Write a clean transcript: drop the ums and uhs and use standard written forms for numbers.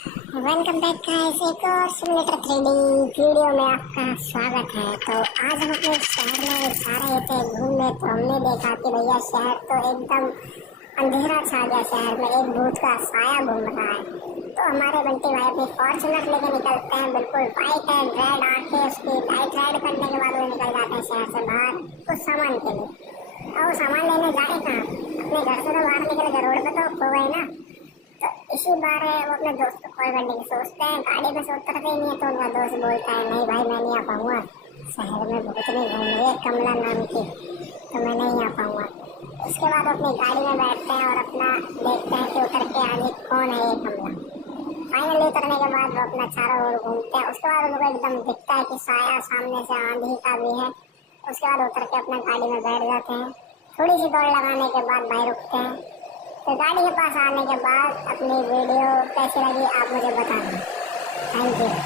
Welcome back guys, एक और simulator 3D video में आपका स्वागत है। तो आज हम अपने शहर में जा रहे थे घूमने, तो हमने देखा कि भैया शहर तो एकदम अंधेरा छा गया। शहर में एक भूत का साया घूम रहा है। तो हमारे बंटी भाई अपनी फॉर्च्यूनर लेके निकलते हैं, बिल्कुल वाइट एंड रेड आके उसकी लाइट रेड करने के बाद वो निकल जाते हैं शहर से बाहर कुछ सामान के लिए। और वो सामान लेने जा रहे कहाँ, अपने घर से तो बाहर निकल गए, रोड पे तो खो गए ना। तो इसी बार वो अपने दोस्त को कॉल करने की सोचते हैं, गाड़ी में से उतरते ही नहीं है। तो उनका दोस्त बोलता है, नहीं भाई मैं नहीं आ पाऊंगा, शहर में बहुत नहीं घूम रही है कमला नाम की, तो मैं नहीं आ पाऊंगा। उसके बाद अपनी गाड़ी में बैठते हैं और अपना देखते हैं कि उतर के आगे कौन है ये कमला। फाइनली उतरने के बाद वो अपना चारों ओर घूमते हैं। उसके बाद उनको एकदम दिखता है कि साया सामने से आंधी का भी है। उसके बाद उतर के अपना गाड़ी में बैठ जाते हैं। थोड़ी सी दौड़ लगाने के बाद भाई रुकते हैं। तो गाड़ी के पास आने के बाद अपनी वीडियो कैसी लगी आप मुझे बता दें। Thank you.